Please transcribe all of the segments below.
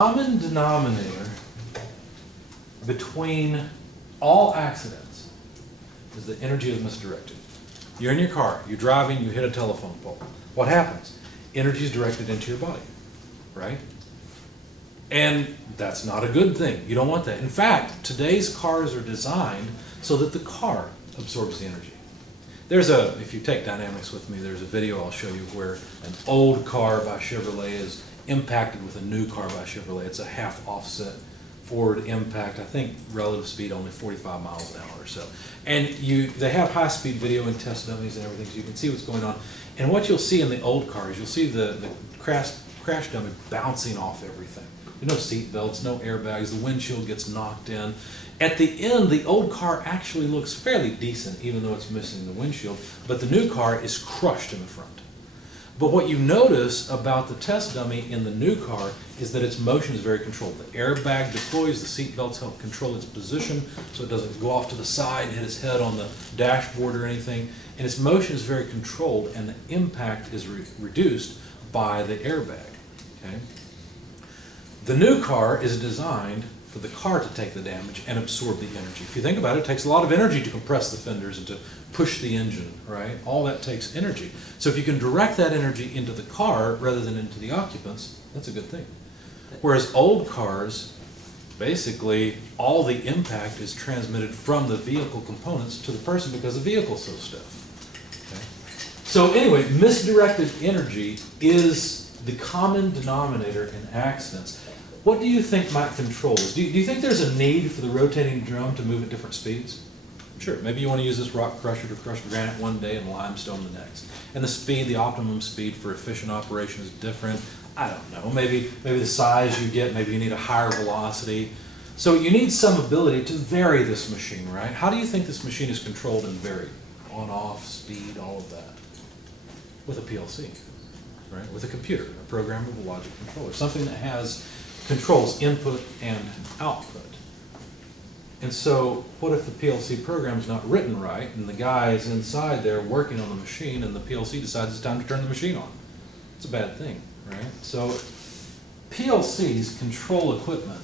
Common denominator between all accidents is the energy is misdirected. You're in your car, you're driving, you hit a telephone pole. What happens? Energy is directed into your body, right? And that's not a good thing. You don't want that. In fact, today's cars are designed so that the car absorbs the energy. If you take dynamics with me, there's a video I'll show you where an old car by Chevrolet is impacted with a new car by Chevrolet. It's a half offset forward impact. I think relative speed only 45 miles an hour or so. And they have high speed video and test dummies and everything, so you can see what's going on. And what you'll see in the old cars, you'll see the crash dummy bouncing off everything. There's no seat belts, no airbags, the windshield gets knocked in. At the end, the old car actually looks fairly decent, even though it's missing the windshield, but the new car is crushed in the front. But what you notice about the test dummy in the new car is that its motion is very controlled. The airbag deploys, the seat belts help control its position so it doesn't go off to the side and hit its head on the dashboard or anything. And its motion is very controlled, and the impact is reduced by the airbag. Okay? The new car is designed for the car to take the damage and absorb the energy. If you think about it, it takes a lot of energy to compress the fenders and to push the engine, right? All that takes energy. So if you can direct that energy into the car rather than into the occupants, that's a good thing. Whereas old cars, basically, all the impact is transmitted from the vehicle components to the person because the vehicle's so stiff. Okay? So anyway, misdirected energy is the common denominator in accidents. What do you think might control this? Do you think there's a need for the rotating drum to move at different speeds? Sure, maybe you want to use this rock crusher to crush granite one day and limestone the next. And the speed, the optimum speed for efficient operation is different. I don't know, maybe the size you get, maybe you need a higher velocity. So you need some ability to vary this machine, right? How do you think this machine is controlled and varied? On, off, speed, all of that. With a PLC, right? With a computer, a programmable logic controller, something that controls input and output. And so what if the PLC program's not written right and the guy is inside there working on the machine and the PLC decides it's time to turn the machine on? It's a bad thing, right? So PLCs control equipment,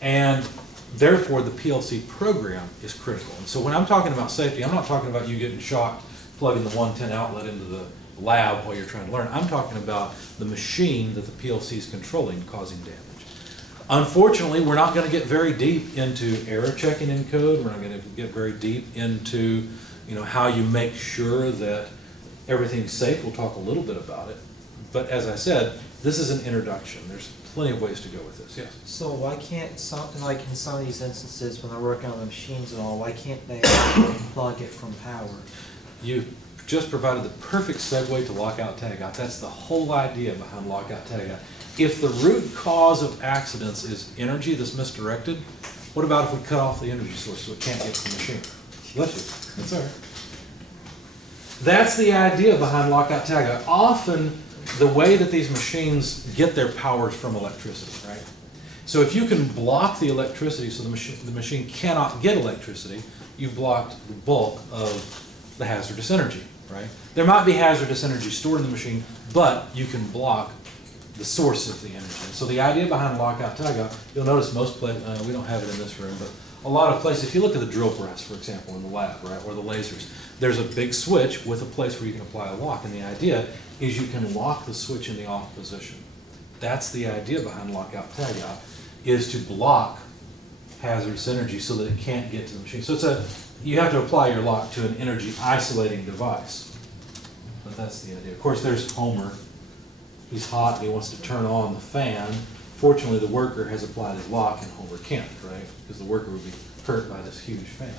and therefore the PLC program is critical. And so when I'm talking about safety, I'm not talking about you getting shocked plugging the 110 outlet into the lab while you're trying to learn. I'm talking about the machine that the PLC is controlling causing damage. Unfortunately, we're not going to get very deep into error checking in code. We're not going to get very deep into how you make sure that everything's safe. We'll talk a little bit about it. But as I said, this is an introduction. There's plenty of ways to go with this. Yes? So why can't something like in some of these instances when they're working on the machines and all, why can't they plug it from power? You just provided the perfect segue to Lockout Tagout. That's the whole idea behind Lockout Tagout. If the root cause of accidents is energy that's misdirected, what about if we cut off the energy source so it can't get to the machine? Bless you. That's all right. That's the idea behind Lockout Tagout. Often, the way that these machines get their power is from electricity, right? So if you can block the electricity so the machine cannot get electricity, you've blocked the bulk of the hazardous energy, right? There might be hazardous energy stored in the machine, but you can block the source of the energy. So the idea behind Lockout Tagout, you'll notice most places, we don't have it in this room, but a lot of places, if you look at the drill press, for example, in the lab, right, or the lasers, there's a big switch with a place where you can apply a lock, and the idea is you can lock the switch in the off position. That's the idea behind Lockout Tagout, is to block hazardous energy so that it can't get to the machine. So you have to apply your lock to an energy isolating device. But that's the idea. Of course, there's Homer. He's hot and he wants to turn on the fan. Fortunately, the worker has applied his lock and Homer can't, right? Because the worker would be hurt by this huge fan.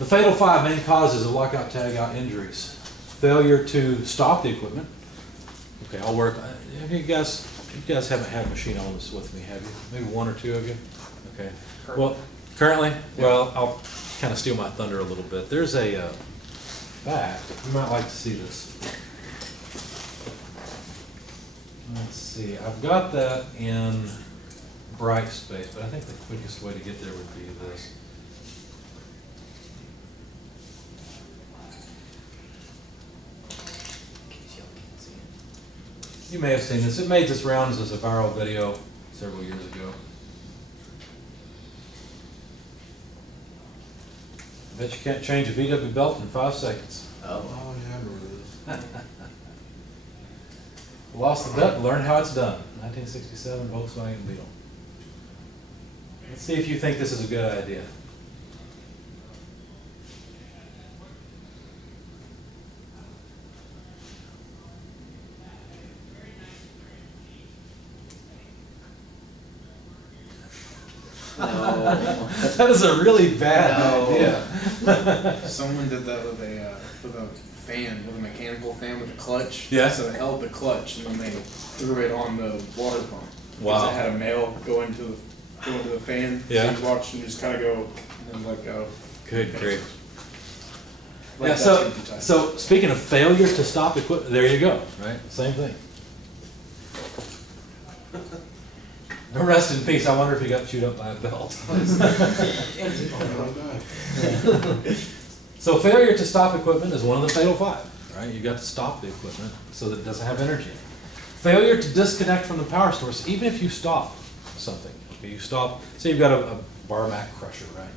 The fatal 5 main causes of Lockout Tagout injuries. Failure to stop the equipment. Okay, I'll work. You guys haven't had machine elements with me, have you? Maybe one or two of you? Okay. Well, currently, well, I'll kind of steal my thunder a little bit. There's a fact. You might like to see this. Let's see. I've got that in bright space, but I think the quickest way to get there would be this. You may have seen this. It made its rounds as a viral video several years ago. I bet you can't change a VW belt in 5 seconds. Oh yeah, I remember this. Lost the bet, learn how it's done. 1967 Volkswagen Beetle. Let's see if you think this is a good idea. No. That is a really bad No. idea. Someone did that with a fan, with a mechanical fan with a clutch. Yeah. So they held the clutch and then they threw it on the water pump. Wow. Because it had a male go into the fan. Yeah. So you watch and just kind of go and then let go. Good grief. Like Yeah, that's so, empty time. so speaking of failure to stop equipment, there you go, right? Same thing. Rest in peace. I wonder if he got chewed up by a belt. So failure to stop equipment is one of the fatal 5, right? You got to stop the equipment so that it doesn't have energy. Failure to disconnect from the power source, even if you stop something. Okay, you stop, say you've got a bar mat crusher, right?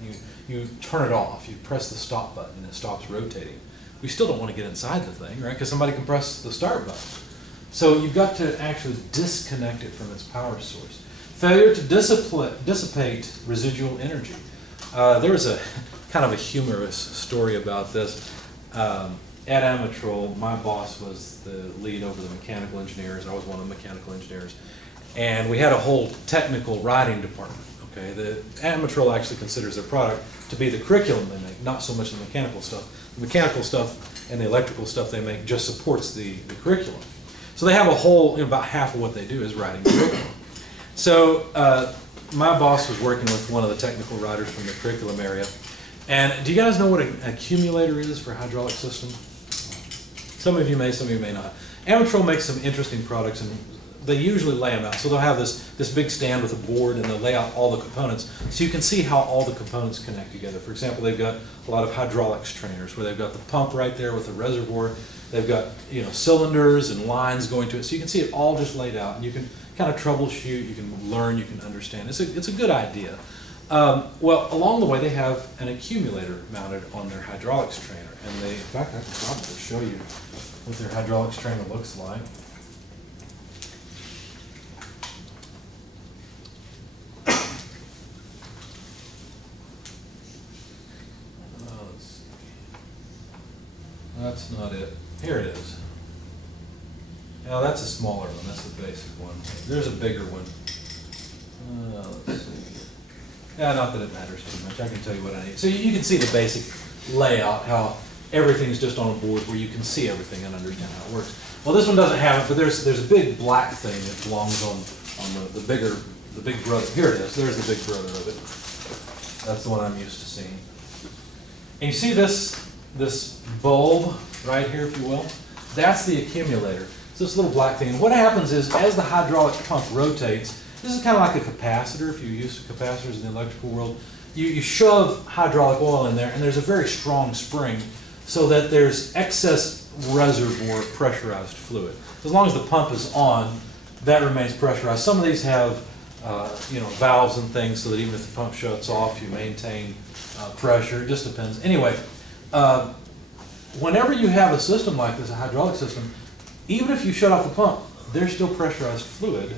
You turn it off, you press the stop button and it stops rotating. We still don't want to get inside the thing, right? Because somebody can press the start button. So you've got to actually disconnect it from its power source. Failure to dissipate residual energy. There was a kind of a humorous story about this. At Amatrol, my boss was the lead over the mechanical engineers. I was one of the mechanical engineers. And we had a whole technical writing department. Okay, the Amatrol actually considers their product to be the curriculum they make, not so much the mechanical stuff. The mechanical stuff and the electrical stuff they make just supports the curriculum. So they have a whole, about half of what they do is writing curriculum. So my boss was working with one of the technical writers from the curriculum area. And do you guys know what an accumulator is for a hydraulic system? Some of you may, some of you may not. Amatrol makes some interesting products, and they usually lay them out. So they'll have this big stand with a board, and they'll lay out all the components, so you can see how all the components connect together. For example, they've got a lot of hydraulics trainers, where they've got the pump right there with the reservoir. They've got cylinders and lines going to it, so you can see it all just laid out, and you can kind of troubleshoot, you can learn, you can understand. It's a good idea. Well, along the way, they have an accumulator mounted on their hydraulics trainer, and in fact, I can probably show you what their hydraulics trainer looks like. Let's see. That's not it. Here it is. Now that's a smaller one. That's the basic one. There's a bigger one. Let's see. Yeah, not that it matters too much. I can tell you what I need. So you can see the basic layout, how everything's just on a board where you can see everything and understand how it works. Well, this one doesn't have it, but there's a big black thing that belongs on the big brother. Here it is. There's the big brother of it. That's the one I'm used to seeing. And you see this bulb right here, if you will? That's the accumulator. It's this little black thing. And what happens is, as the hydraulic pump rotates, this is kind of like a capacitor, if you're used to capacitors in the electrical world. You shove hydraulic oil in there, and there's a very strong spring, so that there's excess reservoir pressurized fluid. As long as the pump is on, that remains pressurized. Some of these have valves and things, so that even if the pump shuts off, you maintain pressure. It just depends. Anyway, whenever you have a system like this, a hydraulic system, even if you shut off the pump, there's still pressurized fluid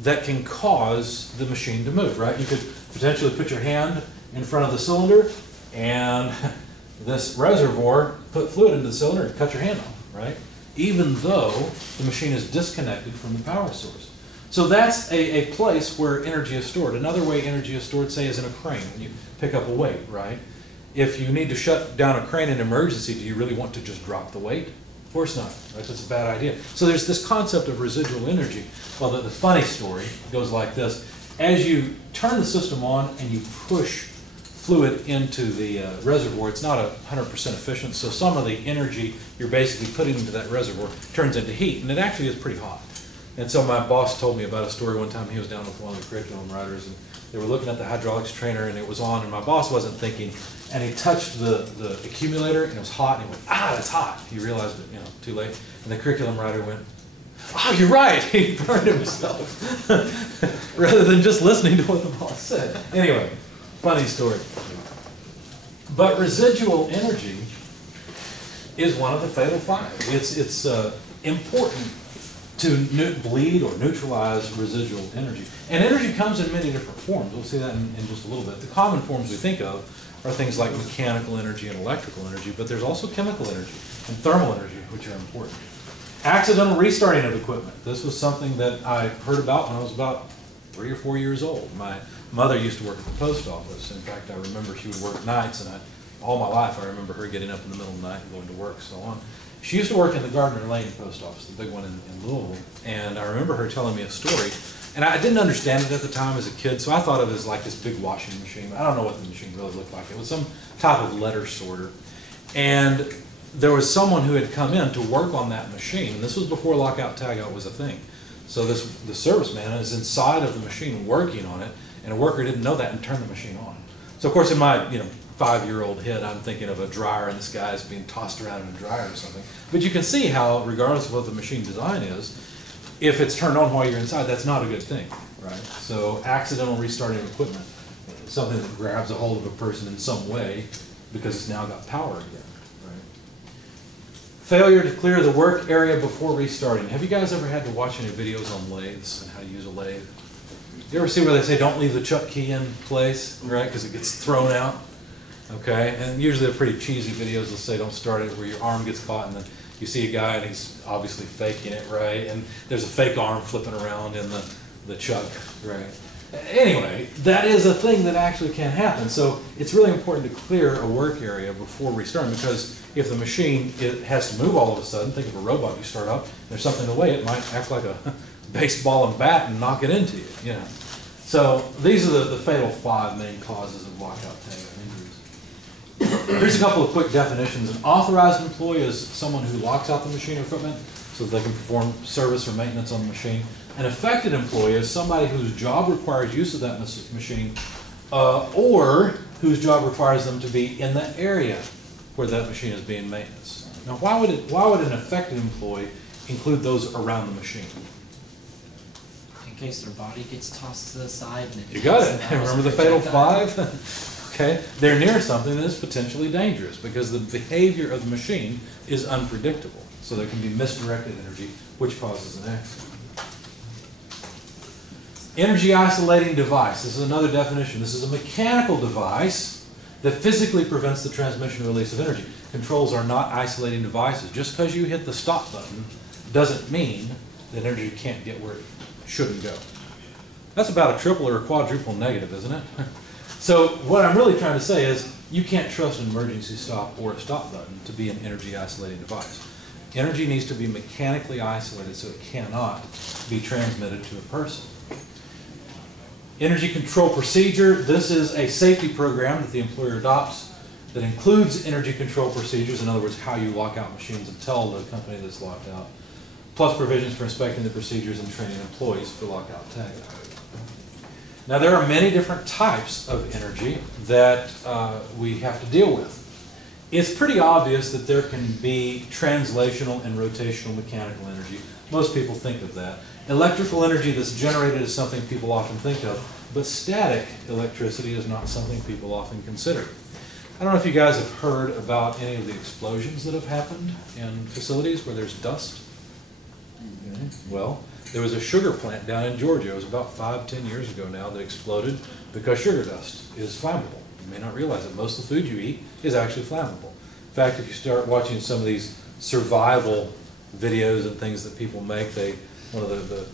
that can cause the machine to move, right? You could potentially put your hand in front of the cylinder and this reservoir put fluid into the cylinder and cut your hand off, right? Even though the machine is disconnected from the power source. So that's a place where energy is stored. Another way energy is stored, say, is in a crane when you pick up a weight, right? If you need to shut down a crane in an emergency, do you really want to just drop the weight? Of course not, right? That's a bad idea. So there's this concept of residual energy. Well, the funny story goes like this. As you turn the system on and you push fluid into the reservoir, it's not 100% efficient, so some of the energy you're basically putting into that reservoir turns into heat, and it actually is pretty hot. And so my boss told me about a story one time. He was down with one of the curriculum writers, and they were looking at the hydraulics trainer, and it was on, and my boss wasn't thinking, and he touched the accumulator, and it was hot, and he went, ah, that's hot. He realized it, too late. And the curriculum writer went, Oh, you're right. He burned himself rather than just listening to what the boss said. Anyway, funny story. But residual energy is one of the fatal five. It's important to bleed or neutralize residual energy. And energy comes in many different forms. We'll see that in just a little bit. The common forms we think of are things like mechanical energy and electrical energy, but there's also chemical energy and thermal energy, which are important. Accidental restarting of equipment. This was something that I heard about when I was about 3 or 4 years old. My mother used to work at the post office. In fact, I remember she would work nights, and all my life I remember her getting up in the middle of the night and going to work and so on. She used to work in the Gardner Lane post office, the big one in Louisville, and I remember her telling me a story. And I didn't understand it at the time as a kid, so I thought of it as like this big washing machine. I don't know what the machine really looked like. It was some type of letter sorter. And there was someone who had come in to work on that machine. This was before Lockout Tagout was a thing. So the serviceman is inside of the machine working on it, and a worker didn't know that and turned the machine on. So of course in my 5-year-old head, I'm thinking of a dryer and this guy's being tossed around in a dryer or something. But you can see how, regardless of what the machine design is, if it's turned on while you're inside, that's not a good thing, right? So accidental restarting of equipment, something that grabs a hold of a person in some way because it's now got power again. Failure to clear the work area before restarting. Have you guys ever had to watch any videos on lathes and how to use a lathe? You ever see where they say don't leave the chuck key in place, right? Because it gets thrown out. Okay, and usually they're pretty cheesy videos. They'll say don't start it where your arm gets caught, and then you see a guy and he's obviously faking it, right? And there's a fake arm flipping around in the chuck, right? Anyway, that is a thing that actually can happen. So it's really important to clear a work area before restarting, because if the machine has to move all of a sudden, think of a robot you start up, there's something in the way, it might act like a baseball and bat and knock it into you, So these are the fatal 5 main causes of lockout tagout injuries. Here's a couple of quick definitions. An authorized employee is someone who locks out the machine or equipment so that they can perform service or maintenance on the machine. An affected employee is somebody whose job requires use of that machine or whose job requires them to be in the area where that machine is being maintenance. Now, why would an affected employee include those around the machine? In case their body gets tossed to the side. And You got it. Remember the fatal 5? Okay, they're near something that is potentially dangerous because the behavior of the machine is unpredictable. So there can be misdirected energy, which causes an accident. Energy isolating device. This is another definition. This is a mechanical device that physically prevents the transmission or release of energy. Controls are not isolating devices. Just because you hit the stop button doesn't mean that energy can't get where it shouldn't go. That's about a triple or a quadruple negative, isn't it? So what I'm really trying to say is you can't trust an emergency stop or a stop button to be an energy isolating device. Energy needs to be mechanically isolated so it cannot be transmitted to a person. Energy control procedure. This is a safety program that the employer adopts that includes energy control procedures, in other words, how you lock out machines and tell the company that's locked out, plus provisions for inspecting the procedures and training employees for lockout tagout. Now, there are many different types of energy that we have to deal with. It's pretty obvious that there can be translational and rotational mechanical energy. Most people think of that. Electrical energy that's generated is something people often think of, but static electricity is not something people often consider. I don't know if you guys have heard about any of the explosions that have happened in facilities where there's dust. Okay. Well, there was a sugar plant down in Georgia. It was about 5-10 years ago now that exploded because sugar dust is flammable. You may not realize it. Most of the food you eat is actually flammable. In fact, if you start watching some of these survival videos and things that people make, one of the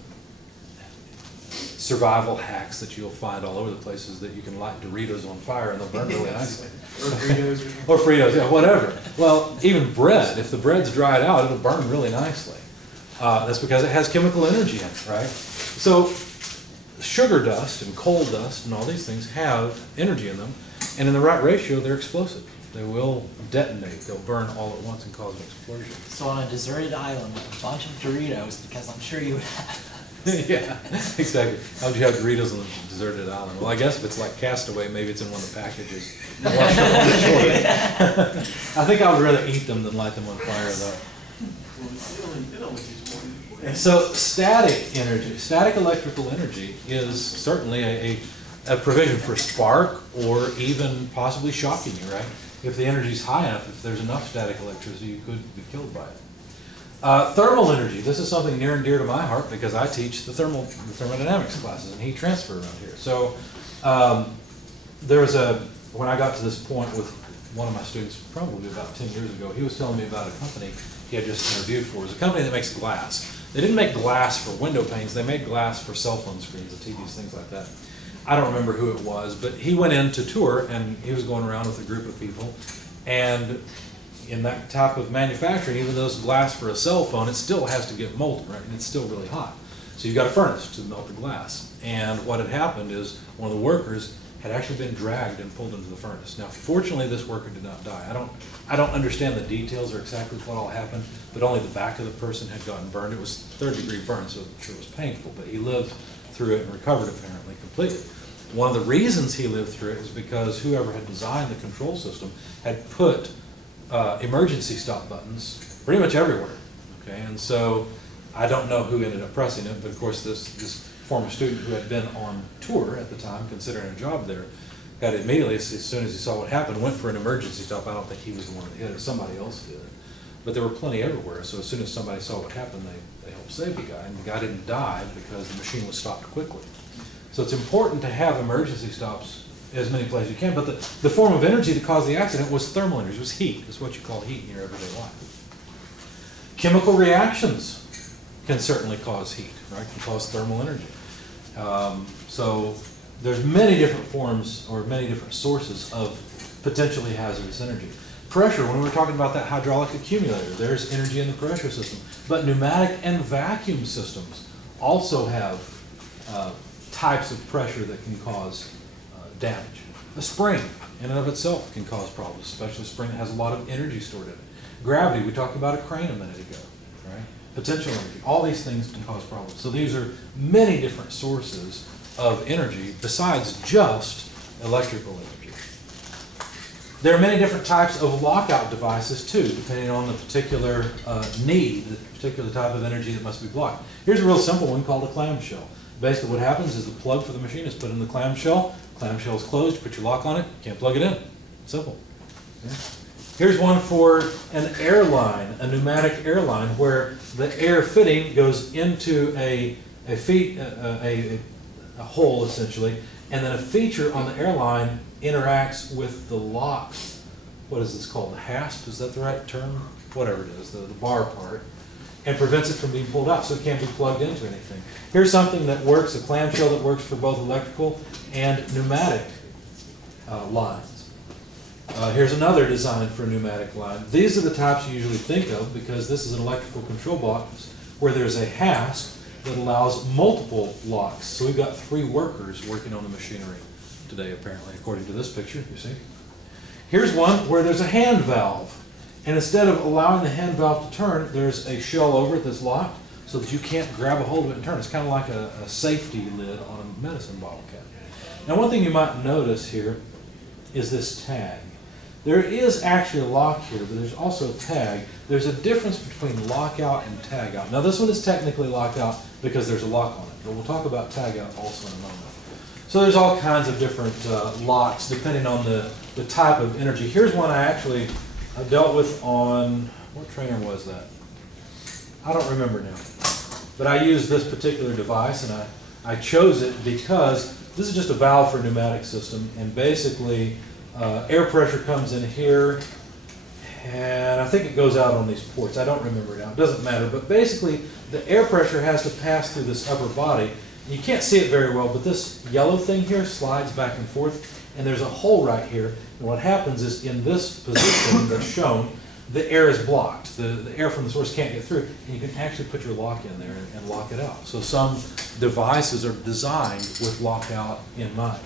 survival hacks that you'll find all over the place is that you can light Doritos on fire and they'll burn really nicely. Or Fritos. Or Fritos, yeah, whatever. Well, even bread, if the bread's dried out, it'll burn really nicely. That's because it has chemical energy in it, right? So sugar dust and coal dust and all these things have energy in them, and in the right ratio, they're explosive. They will detonate. They'll burn all at once and cause an explosion. So on a deserted island with a bunch of Doritos, because I'm sure you would have. Yeah, exactly. How would you have Doritos on a deserted island? Well, I guess if it's like Castaway, maybe it's in one of the packages. I think I would rather eat them than light them on fire, though. Well, it only takes one. So static energy, static electrical energy is certainly a provision for spark or even possibly shocking you, right? If the energy is high enough, if there's enough static electricity, you could be killed by it. Thermal energy, this is something near and dear to my heart because I teach the thermodynamics classes and heat transfer around here. So there was when I got to this point with one of my students, probably about 10 years ago, he was telling me about a company he had just interviewed for. It was a company that makes glass. They didn't make glass for window panes, they made glass for cell phone screens and TVs, things like that. I don't remember who it was, but he went in to tour and he was going around with a group of people. And in that type of manufacturing, even though it's glass for a cell phone, it still has to get molten, right? And it's still really hot. So you've got a furnace to melt the glass. And what had happened is one of the workers had actually been dragged and pulled into the furnace. Now, fortunately, this worker did not die. I don't understand the details or exactly what all happened, but only the back of the person had gotten burned. It was third-degree burn, so I'm sure it was painful, but he lived through it and recovered apparently completely. One of the reasons he lived through it is because whoever had designed the control system had put emergency stop buttons pretty much everywhere. Okay, and so I don't know who ended up pressing it, but of course this former student who had been on tour at the time, considering a job there, got immediately, as soon as he saw what happened, went for an emergency stop. I don't think he was the one that hit it, somebody else did. But there were plenty everywhere, so as soon as somebody saw what happened, they helped save the guy, and the guy didn't die because the machine was stopped quickly. So it's important to have emergency stops as many places as you can, but the form of energy that caused the accident was thermal energy, it was heat. It's what you call heat in your everyday life. Chemical reactions can certainly cause heat, right? Can cause thermal energy. So there's many different forms or many different sources of potentially hazardous energy. Pressure, when we were talking about that hydraulic accumulator, there's energy in the pressure system. But pneumatic and vacuum systems also have types of pressure that can cause damage. A spring in and of itself can cause problems, especially a spring that has a lot of energy stored in it. Gravity, we talked about a crane a minute ago, right? Potential energy, all these things can cause problems. So these are many different sources of energy besides just electrical energy. There are many different types of lockout devices too, depending on the particular need, the particular type of energy that must be blocked. Here's a real simple one called a clamshell. Basically what happens is the plug for the machine is put in the clamshell is closed, you put your lock on it, you can't plug it in. Simple. Okay. Here's one for an airline, a pneumatic airline, where the air fitting goes into a hole essentially, and then a feature on the airline interacts with the lock. What is this called? The hasp? Is that the right term? Whatever it is, the bar part, and prevents it from being pulled out, so it can't be plugged into anything. Here's something that works, a clamshell that works for both electrical and pneumatic lines. Here's another design for a pneumatic line. These are the types you usually think of because this is an electrical control box where there's a hasp that allows multiple locks. So we've got 3 workers working on the machinery today, apparently, according to this picture, you see. Here's one where there's a hand valve. And instead of allowing the hand valve to turn, there's a shell over it that's locked so that you can't grab a hold of it and turn. It's kind of like a safety lid on a medicine bottle cap. Now, one thing you might notice here is this tag. There is actually a lock here, but there's also a tag. There's a difference between lockout and tagout. Now, this one is technically lockout because there's a lock on it, but we'll talk about tagout also in a moment. So there's all kinds of different locks depending on the type of energy. Here's one I actually dealt with on, what trainer was that? I don't remember now. But I used this particular device, and I chose it because this is just a valve for a pneumatic system, and basically air pressure comes in here, and I think it goes out on these ports. I don't remember now. It doesn't matter. But basically, the air pressure has to pass through this upper body. You can't see it very well, but this yellow thing here slides back and forth, and there's a hole right here. And what happens is in this position that's shown, the air is blocked. The air from the source can't get through, and you can actually put your lock in there and lock it out. So some devices are designed with lockout in mind.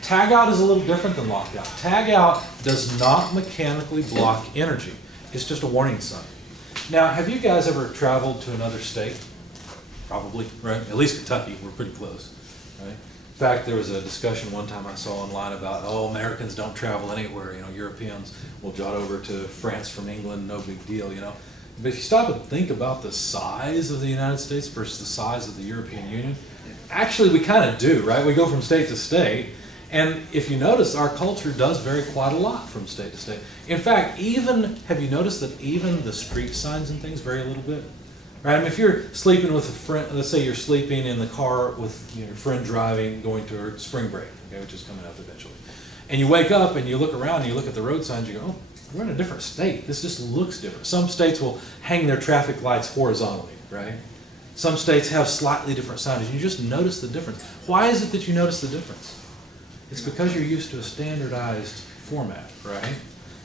Tagout is a little different than lockout. Tagout does not mechanically block energy. It's just a warning sign. Now, have you guys ever traveled to another state? Probably, right? At least Kentucky, we're pretty close, right? In fact, there was a discussion one time I saw online about, oh, Americans don't travel anywhere, you know, Europeans will jot over to France from England, no big deal, you know. But if you stop and think about the size of the United States versus the size of the European Union, actually we kind of do, right? We go from state to state, and if you notice, our culture does vary quite a lot from state to state. In fact, have you noticed that even the street signs and things vary a little bit? Right? I mean, if you're sleeping with a friend, let's say you're sleeping in the car with your friend driving, going to her spring break, okay, which is coming up eventually. And you wake up and you look around and you look at the road signs, you go, oh, we're in a different state. This just looks different. Some states will hang their traffic lights horizontally, right? Some states have slightly different signage. You just notice the difference. Why is it that you notice the difference? It's because you're used to a standardized format, right?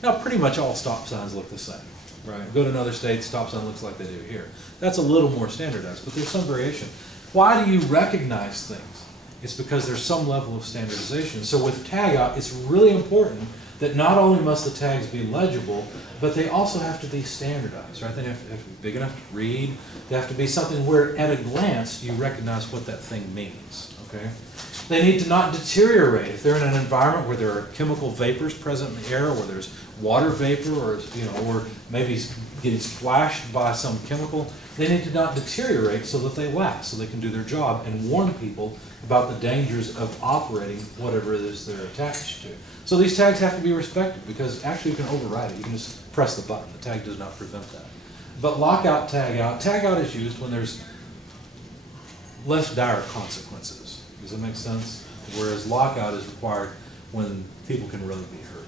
Now, pretty much all stop signs look the same. Right. Go to another state, stop sign looks like they do here. That's a little more standardized, but there's some variation. Why do you recognize things? It's because there's some level of standardization. So with tagout, it's really important that not only must the tags be legible, but they also have to be standardized, right? They have to be big enough to read. They have to be something where at a glance you recognize what that thing means, okay? They need to not deteriorate. If they're in an environment where there are chemical vapors present in the air, where there's water vapor, or or maybe getting splashed by some chemical, they need to not deteriorate so that they last, so they can do their job and warn people about the dangers of operating whatever it is they're attached to. So these tags have to be respected, because actually you can override it. You can just press the button. The tag does not prevent that. But lockout, tagout is used when there's less dire consequences. Does that make sense? Whereas lockout is required when people can really be hurt.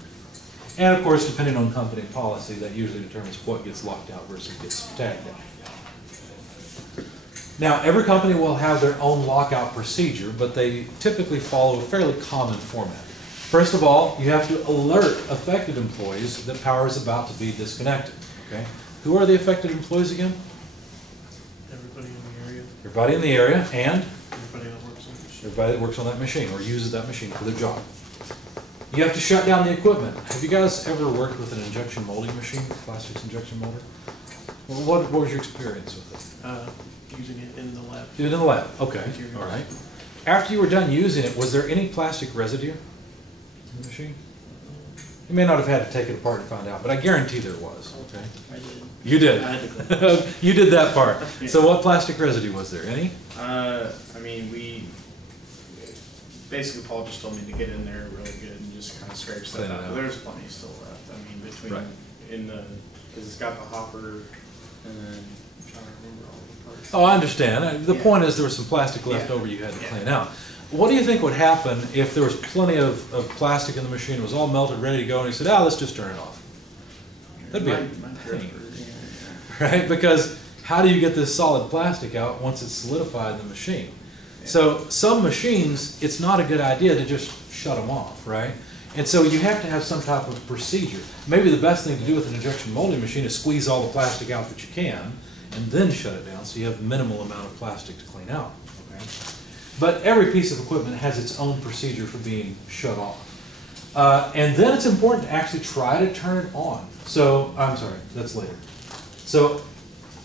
And of course, depending on company policy, that usually determines what gets locked out versus gets tagged out. Now, every company will have their own lockout procedure, but they typically follow a fairly common format. First of all, you have to alert affected employees that power is about to be disconnected. Okay? Who are the affected employees again? Everybody in the area. Everybody in the area, and Everybody that works on the machine. everybody that works on that machine or uses that machine for their job. You have to shut down the equipment. Have you guys ever worked with an injection molding machine, plastics injection molder? Well, what was your experience with it? Using it in the lab. Did it in the lab? Okay, all right. After you were done using it, was there any plastic residue in the machine? You may not have had to take it apart and find out, but I guarantee there was, okay? I did. You did? I had to clean it. You did that part. Yeah. So what plastic residue was there? Any? I mean, basically Paul just told me to get in there really good and just kind of scrape stuff Clean it out. out. But there's plenty still left. I mean, between Right. because it's got the hopper and then I'm trying to remember all the parts. Oh, I understand. The Yeah. point is there was some plastic left Yeah. over you had to Yeah. clean out. What do you think would happen if there was plenty of plastic in the machine, it was all melted, ready to go, and you said, let's just turn it off? That'd be a pain, right? Because how do you get this solid plastic out once it's solidified in the machine? So some machines, it's not a good idea to just shut them off, right? And so you have to have some type of procedure. Maybe the best thing to do with an injection molding machine is squeeze all the plastic out that you can, and then shut it down so you have minimal amount of plastic to clean out. Okay? But every piece of equipment has its own procedure for being shut off. And then it's important to actually try to turn it on. So, I'm sorry, that's later. So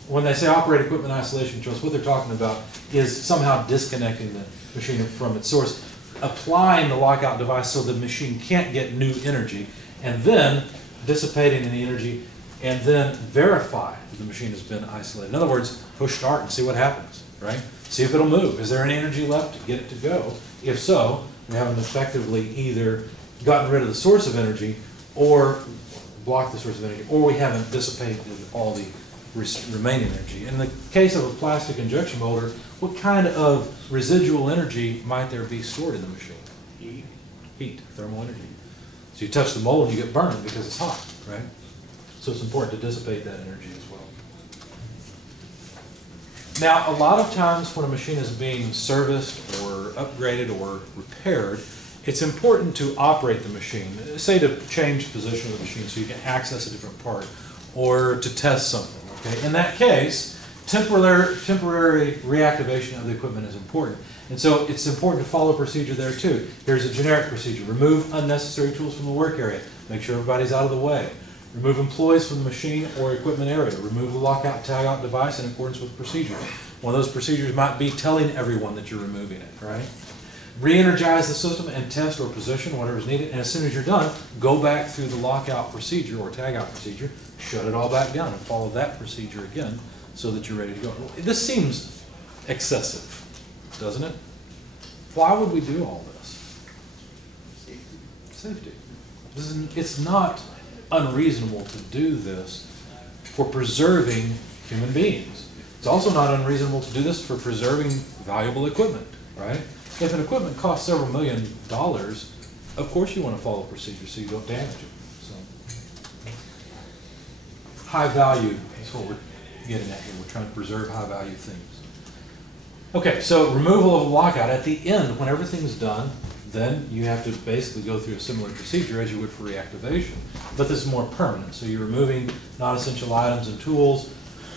when they say operate equipment isolation controls, what they're talking about is somehow disconnecting the machine from its source, applying the lockout device so the machine can't get new energy, and then dissipating any energy, and then verify that the machine has been isolated. In other words, push start and see what happens, right? See if it'll move. Is there any energy left to get it to go? If so, we haven't effectively either gotten rid of the source of energy or blocked the source of energy, or we haven't dissipated all the remaining energy. In the case of a plastic injection molder, what kind of residual energy might there be stored in the machine? Heat. Heat, thermal energy. So you touch the mold and you get burned because it's hot, right? So it's important to dissipate that energy as well. Now, a lot of times when a machine is being serviced or upgraded or repaired, it's important to operate the machine, say to change position of the machine so you can access a different part, or to test something. Okay? In that case, temporary reactivation of the equipment is important. And so it's important to follow procedure there too. Here's a generic procedure. Remove unnecessary tools from the work area. Make sure everybody's out of the way. Remove employees from the machine or equipment area. Remove the lockout tagout device in accordance with procedures. One of those procedures might be telling everyone that you're removing it, right? re-energize the system and test or position whatever is needed. And as soon as you're done, go back through the lockout procedure or tagout procedure, shut it all back down and follow that procedure again so that you're ready to go. This seems excessive, doesn't it? Why would we do all this? Safety. It's not unreasonable to do this for preserving human beings. It's also not unreasonable to do this for preserving valuable equipment, right? If an equipment costs several $1 million, of course you want to follow procedure so you don't damage it. So, high value is what we're getting at here. We're trying to preserve high value things. Okay, so removal of a lockout. At the end, when everything's done, then you have to basically go through a similar procedure as you would for reactivation. But this is more permanent. So you're removing non-essential items and tools.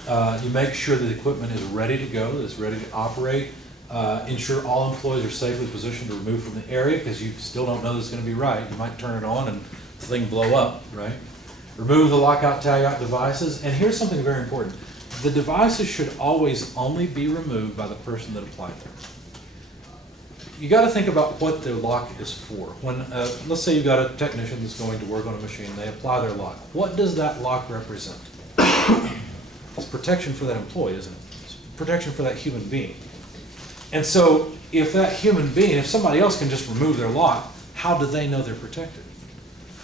You make sure that the equipment is ready to go, that it's ready to operate. Ensure all employees are safely positioned to remove from the area because you still don't know that it's going to be right. You might turn it on and the thing blow up, right? Remove the lockout tagout devices. And here's something very important. The devices should always only be removed by the person that applied them. You got to think about what the lock is for. When, let's say you've got a technician that's going to work on a machine, they apply their lock. What does that lock represent? It's protection for that employee, isn't it? It's protection for that human being. And so if that human being, if somebody else can just remove their lock, how do they know they're protected?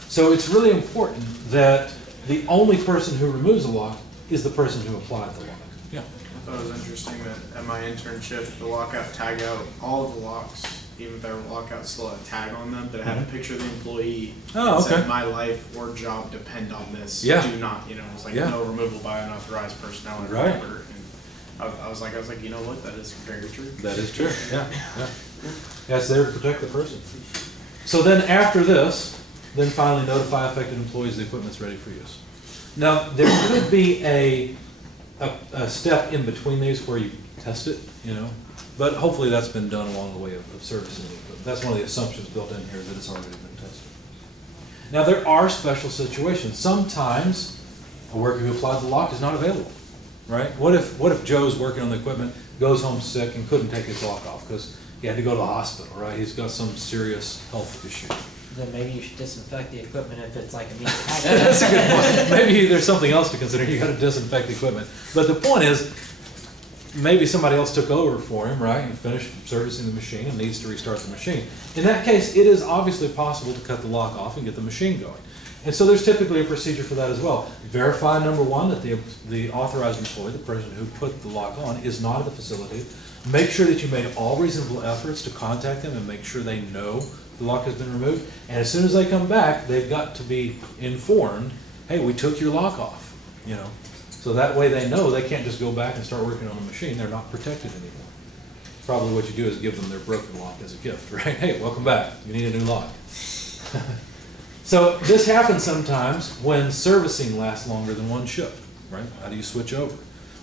So it's really important that the only person who removes the lock is the person who applied the lock. Yeah. I thought it was interesting that at my internship, the lockout tagout, all of the locks, even if they were lockout, still had a tag on them, but it had a picture of the employee. Oh, that okay. said, my life or job depend on this. Yeah. Do not, it's like Yeah. no removal by unauthorized personnel or Right. whatever. And I was like, you know what? That is very true. That is true. Yeah. Yeah. Yeah, it's there to protect the person. So then after this, then finally notify affected employees the equipment's ready for use. Now, there could be a step in between these where you test it, but hopefully that's been done along the way of servicing the equipment. That's one of the assumptions built in here, that it's already been tested. Now, there are special situations. Sometimes a worker who applied the lock is not available, right? What if Joe's working on the equipment, goes home sick and couldn't take his lock off because he had to go to the hospital, right? He's got some serious health issue. Then maybe you should disinfect the equipment if it's like a meat package. That's a good point. Maybe there's something else to consider. You got to disinfect the equipment. But the point is, maybe somebody else took over for him, right, and finished servicing the machine and needs to restart the machine. In that case, it is obviously possible to cut the lock off and get the machine going. And so there's typically a procedure for that as well. Verify, number one, that the authorized employee, the person who put the lock on, is not at the facility. Make sure that you made all reasonable efforts to contact them and make sure they know the lock has been removed. And as soon as they come back, they've got to be informed, hey, we took your lock off, So that way they know they can't just go back and start working on the machine. They're not protected anymore. Probably what you do is give them their broken lock as a gift, right? Hey, welcome back. You need a new lock. So this happens sometimes when servicing lasts longer than one shift, right? How do you switch over?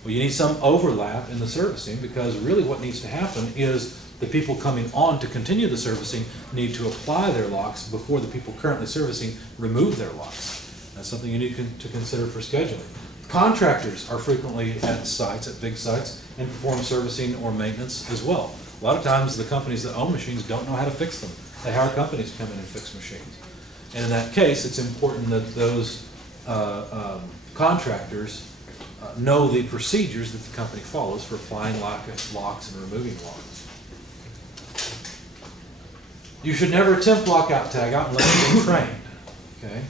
Well, you need some overlap in the servicing because really what needs to happen is the people coming on to continue the servicing need to apply their locks before the people currently servicing remove their locks. That's something you need to consider for scheduling. Contractors are frequently at sites, at big sites, and perform servicing or maintenance as well. A lot of times the companies that own machines don't know how to fix them. They hire companies to come in and fix machines. And in that case, it's important that those contractors know the procedures that the company follows for applying locks and removing locks. You should never attempt lockout tagout unless you've been trained. Okay?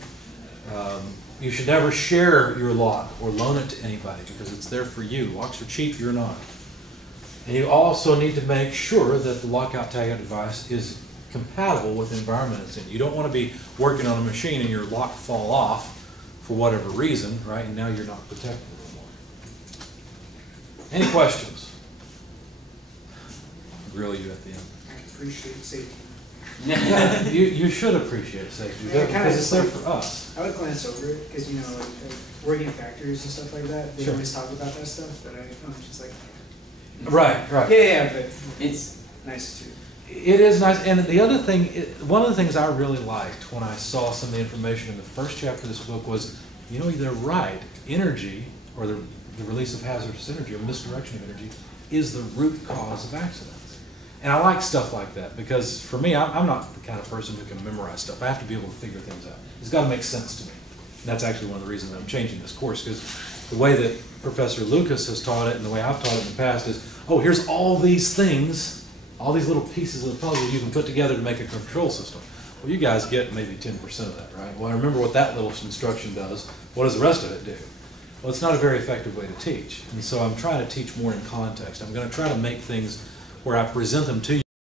You should never share your lock or loan it to anybody because it's there for you. Locks are cheap, you're not. And you also need to make sure that the lockout tagout device is compatible with the environment it's in. You don't want to be working on a machine and your lock fall off for whatever reason, right? And now you're not protected anymore. Any questions? Grill you at the end. I appreciate safety. You should appreciate safety because it's there for us. I would glance over it because, like working in factories and stuff like that, they Sure. always talk about that stuff, but I'm just like, Right, right. yeah, but it's nice too. It is nice, and the other thing, one of the things I really liked when I saw some of the information in the first chapter of this book was, they're right. Energy, or the release of hazardous energy, or misdirection of energy, is the root cause of accidents. And I like stuff like that because for me, I'm not the kind of person who can memorize stuff. I have to be able to figure things out. It's got to make sense to me. And that's actually one of the reasons I'm changing this course, because the way that Professor Lucas has taught it and the way I've taught it in the past is, oh, here's all these things, all these little pieces of the puzzle you can put together to make a control system. Well, you guys get maybe 10% of that, right? Well, I remember what that little instruction does. What does the rest of it do? Well, it's not a very effective way to teach. And so I'm trying to teach more in context. I'm going to try to make things where I present them to you